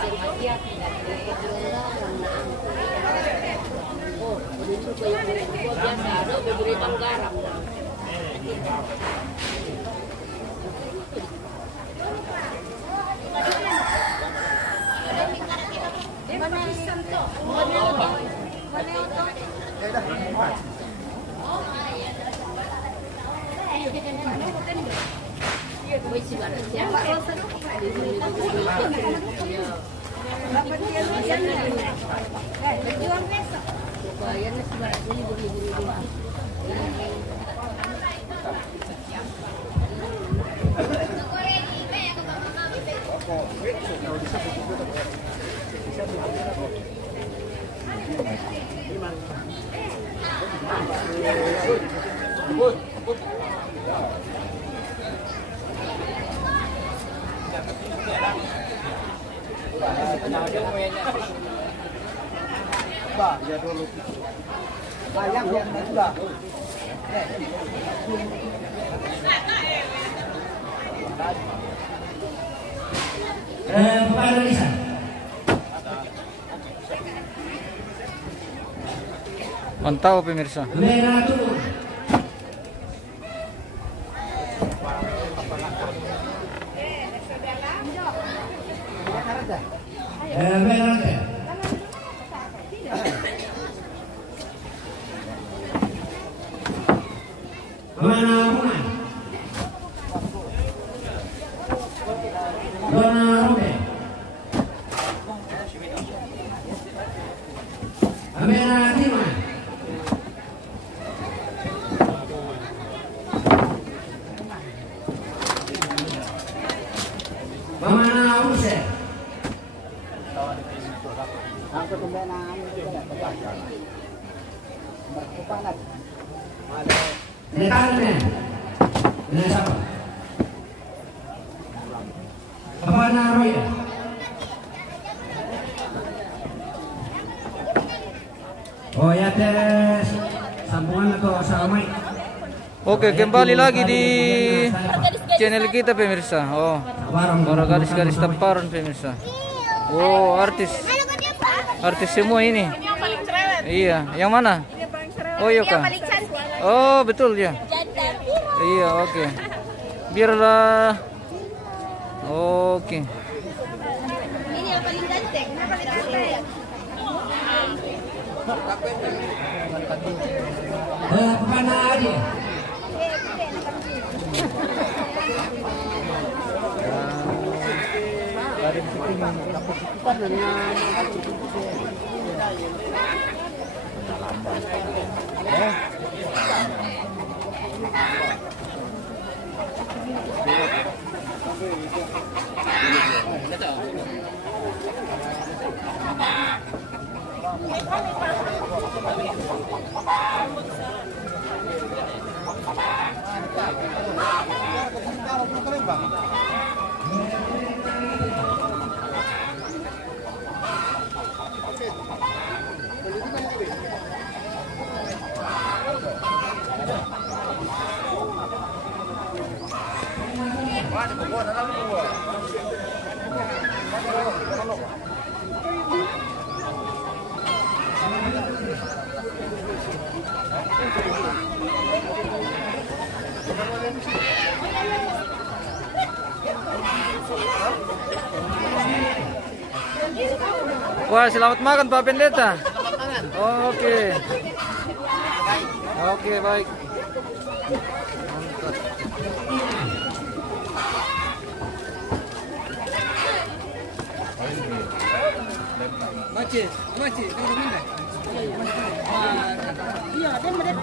Oh, itu kayak biasa ada beri garam. Mantap pemirsa. Oh ya tes sambungan atau assalamualaikum. Oke, kembali lagi di channel kita pemirsa. Oh, para gadis-gadis Tamparan pemirsa. Oh, artis semua ini. Iya, yang mana? Oh iya kan. Oh betul ya. Iya oke. Biarlah. Oke. Ini yang paling ganteng. Kenapa tidak saya? Kemana aja? Wah, selamat makan Pak Pendeta. Oke. Oke, baik. Macet, kalau mana? Iya, dia mereka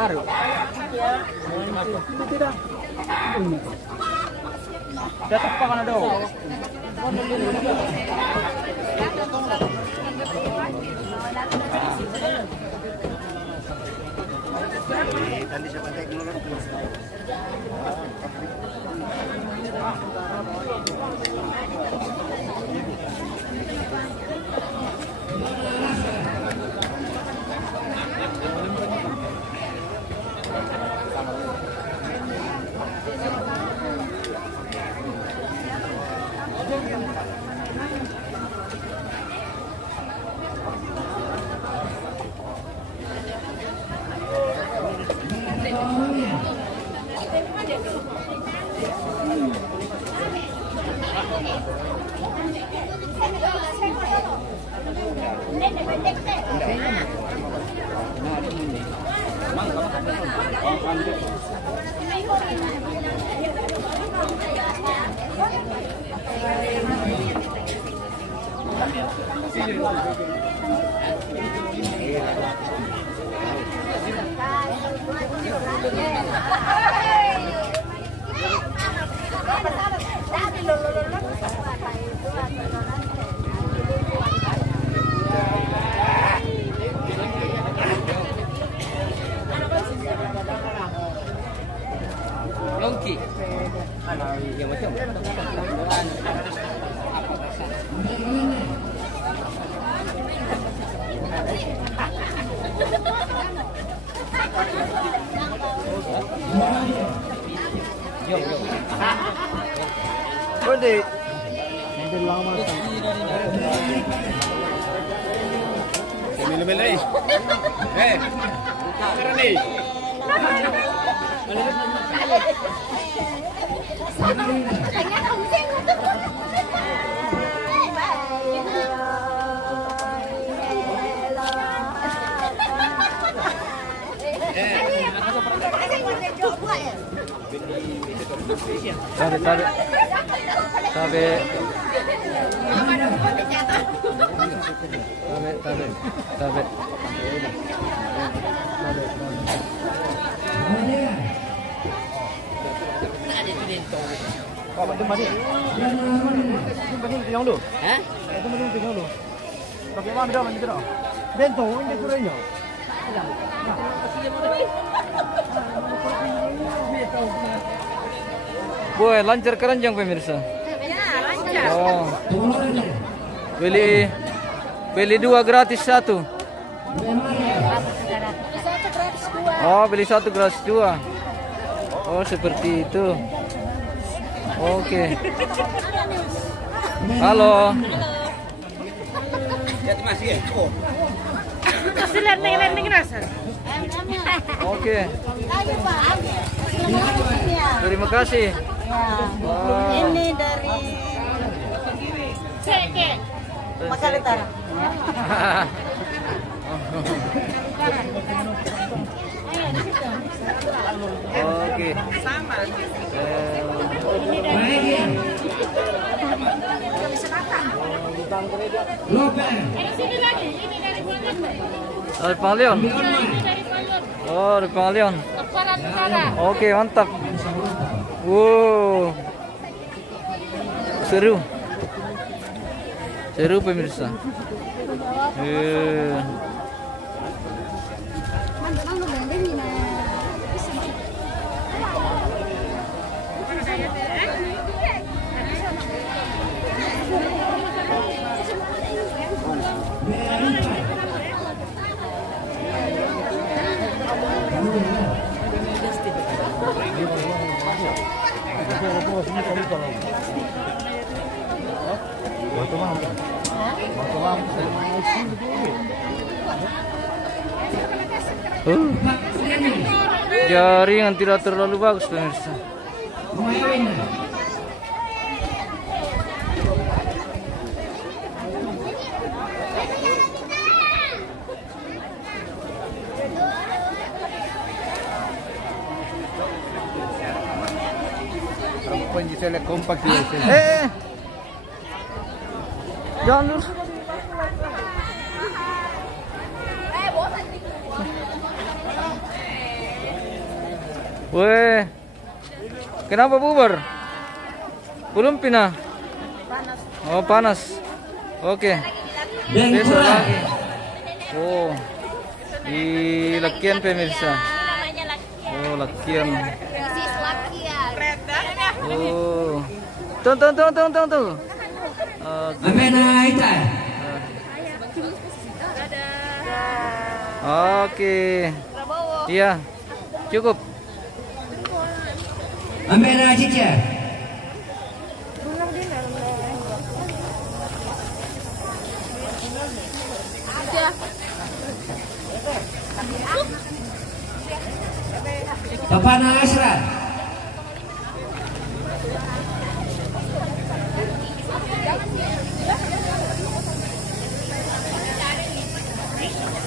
baru. Tetap pa ka na daw. Yongki. Yang macam. Pwede. Hindi lama sa. Mili-mili. Tara ni. Tabe. Oh, betul mari. Betul dulu. Hah? Betul dulu. Bagaimana dah macam tu? Bento ini kurangnya. Boy, lancar keranjang pemirsa. Ya, lancar. Oh. Beli 2 gratis 1. Oh, beli 1 gratis 2. Oh, seperti itu. Oke. Halo. Oke. Terima kasih. Wow. Ini dari Makassar. Oke. Sama. Dari Pangleon. Oh, dari Pangleon. Oke, mantap. Wow. Seru. Seru pemirsa. Jaringan tidak terlalu bagus pemirsa. Kompak Jangan lurus. Weh, kenapa bubar? Belum pindah. Oh, panas. Oke. Yang Besok kurang. lagi. Oh. Di Lakian pemirsa. Namanya laki. Oh, Lakian. This is laki ya. Oh. Tunggu. Oke. Amena ita. Oke. Iya. Cukup. Amena cica. Papana Asran.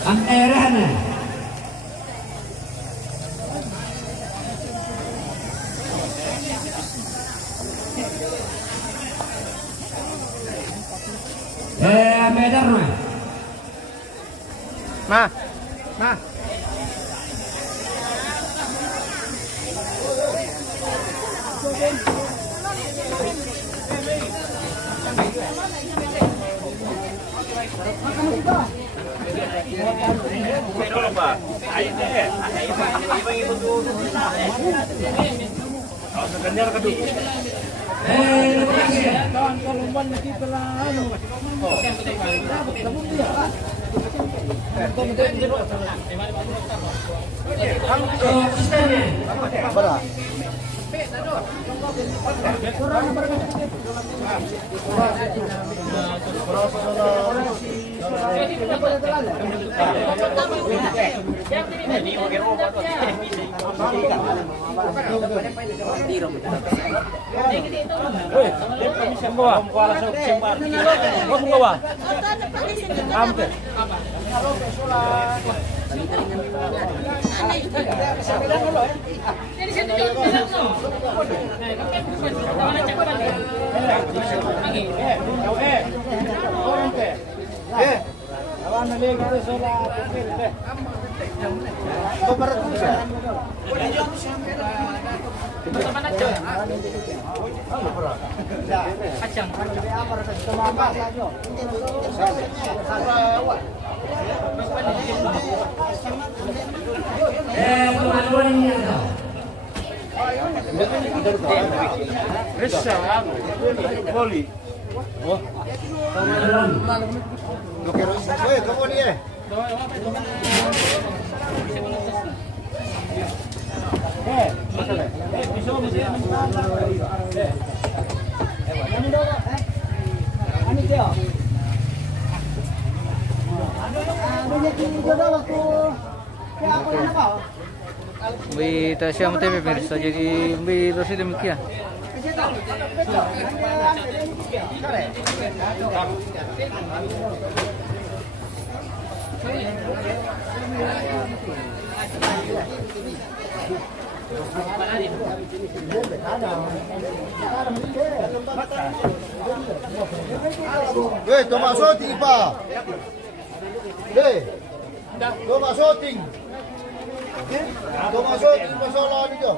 Amerana. Amedarma. Nah. Nah. Bi Tasya TV pemirsa, jadi bi bersih demikian. Toma shooting pa. Toma shooting. Toma shooting pa solo dito.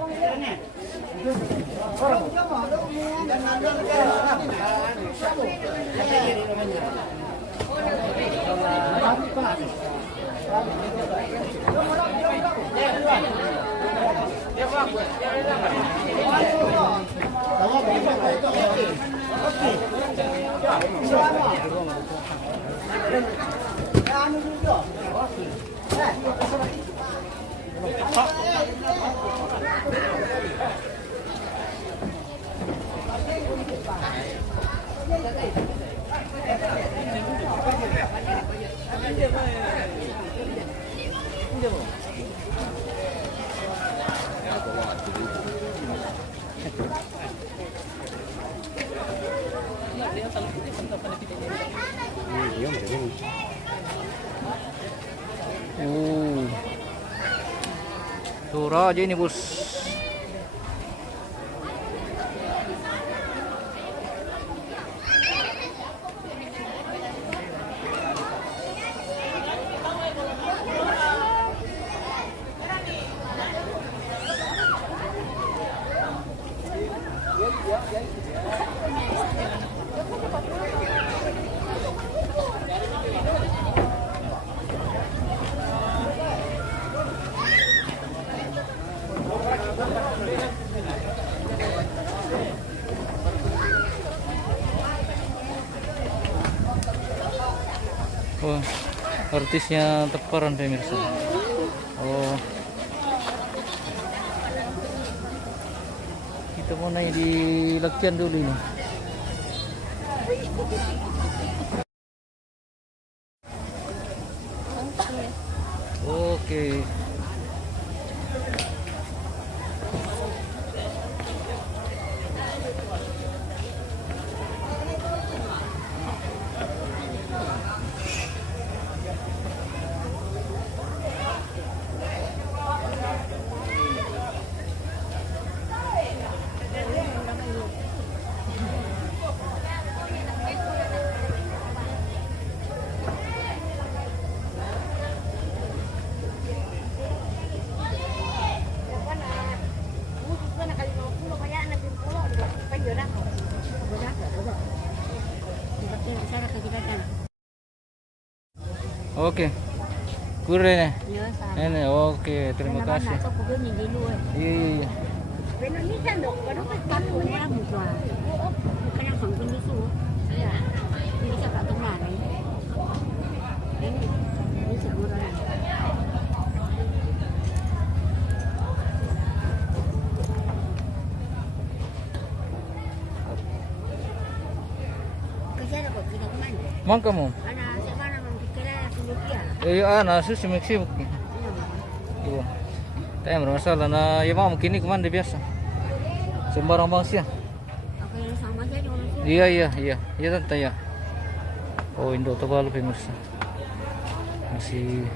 Surah aja ini bos. Oh, artisnya teparan pemirsa. Oh, kita mau naik di Lakcian dulu ini. Oke. Oke. Kurang ya? Iya, sama. Ini oke, terima kasih. Nak aku pergi dulu. Iya. Ini kan dok, baru kan orang muda. Bukan yang sangkun itu. Ya. Ini saya tak teman. Ini saya orang. Kerja apa? Kita kemana? Mang kamu? Mana? Saya mana? Kira Rupiah. Susi sibuk. Iya. Tapi masalah na ya mau kini kemana biasa. Sembarang bangsa. Apa yang sama saja orang tua? Iya tante ya. Oh Indo Tobalu pemirsa. Masih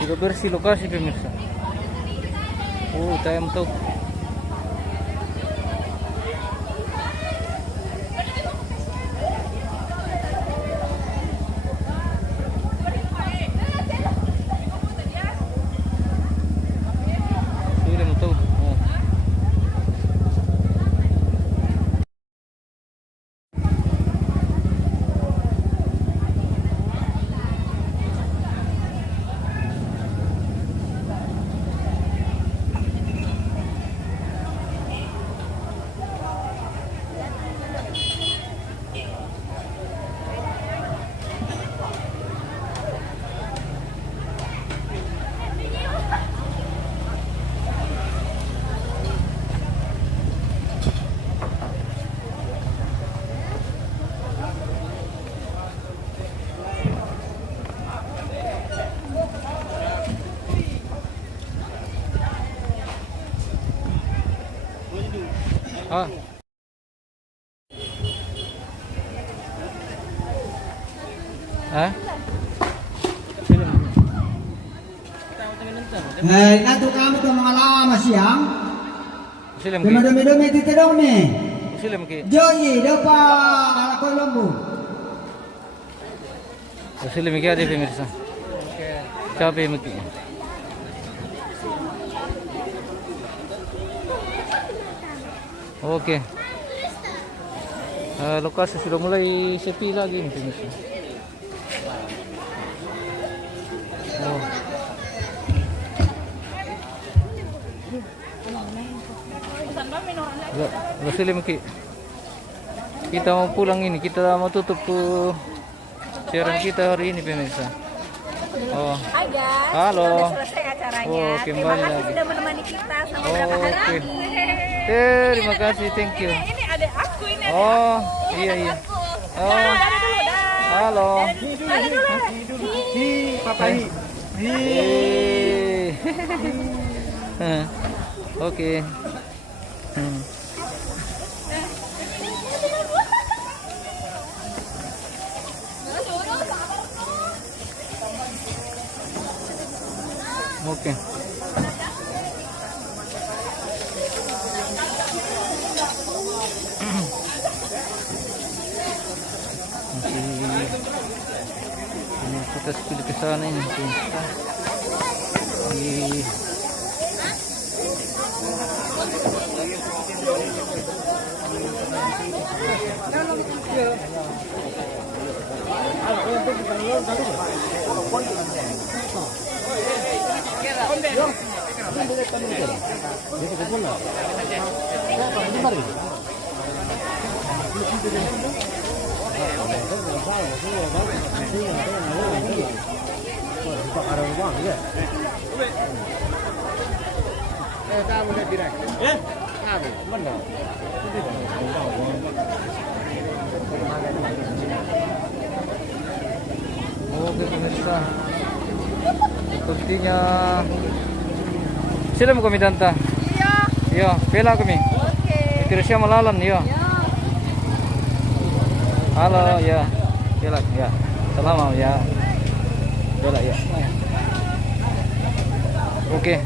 sudah bersih lokasi pemirsa. Saya tahu. Sudah mau tahu. Ah. Hah? Nato kami to mga lama siyang. Silam ki. Dumi-dumi dito daw ni. Silam ki. Joy, daw pa ako lombo. Silam ki ada pemirsa. Cabe maki. Oke. Lokasi sudah mulai sepi lagi nih pemirsa. Oh. Silam ki. Kita mau pulang ini, kita mau tutup siaran kita hari ini pemirsa. Oh. Hai guys, Halo. sudah selesai acaranya. Oh, Terima kembali kasih lagi. sudah menemani kita sama beberapa hari Oke. lagi. Terima kasih, thank you. Ini adek aku ini. Oh, iya. Oh, halo. Hi, papai. Hi. Oke. Oke. kita sepuluh ke sana ini pemirsa. Di Oke pemirsa, sepertinya sila mo kami danta. Iya, pela kami. Kira siya malalan, iya. Halo, ya. Pela, ya. Salamat, ya. Pela, ya. Oke.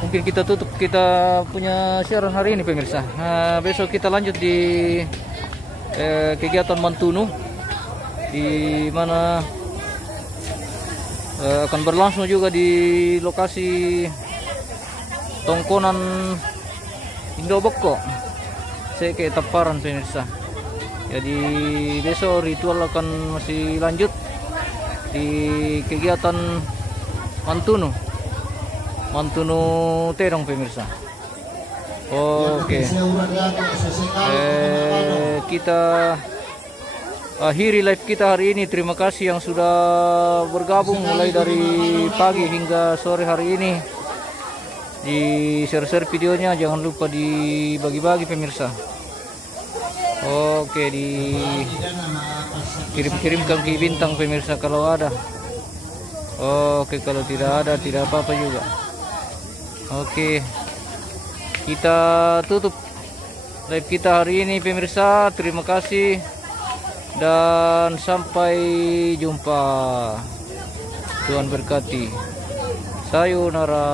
Mungkin kita tutup kita punya siaran hari ini pemirsa. Besok kita lanjut di kegiatan Mantunu, di mana akan berlangsung juga di lokasi Tongkonan Indoboko, Seke Taparan pemirsa. Jadi besok ritual akan masih lanjut di kegiatan Mantunu Terong pemirsa. Oke. Kita akhiri live kita hari ini. Terima kasih yang sudah bergabung mulai dari pagi hingga sore hari ini. Di share-share videonya, jangan lupa dibagi-bagi pemirsa. Oke, di kirim-kirimkan ke bintang pemirsa kalau ada. Oke, kalau tidak ada tidak apa-apa juga. Oke, kita tutup live kita hari ini pemirsa. Terima kasih dan sampai jumpa. Tuhan berkati. Sayonara.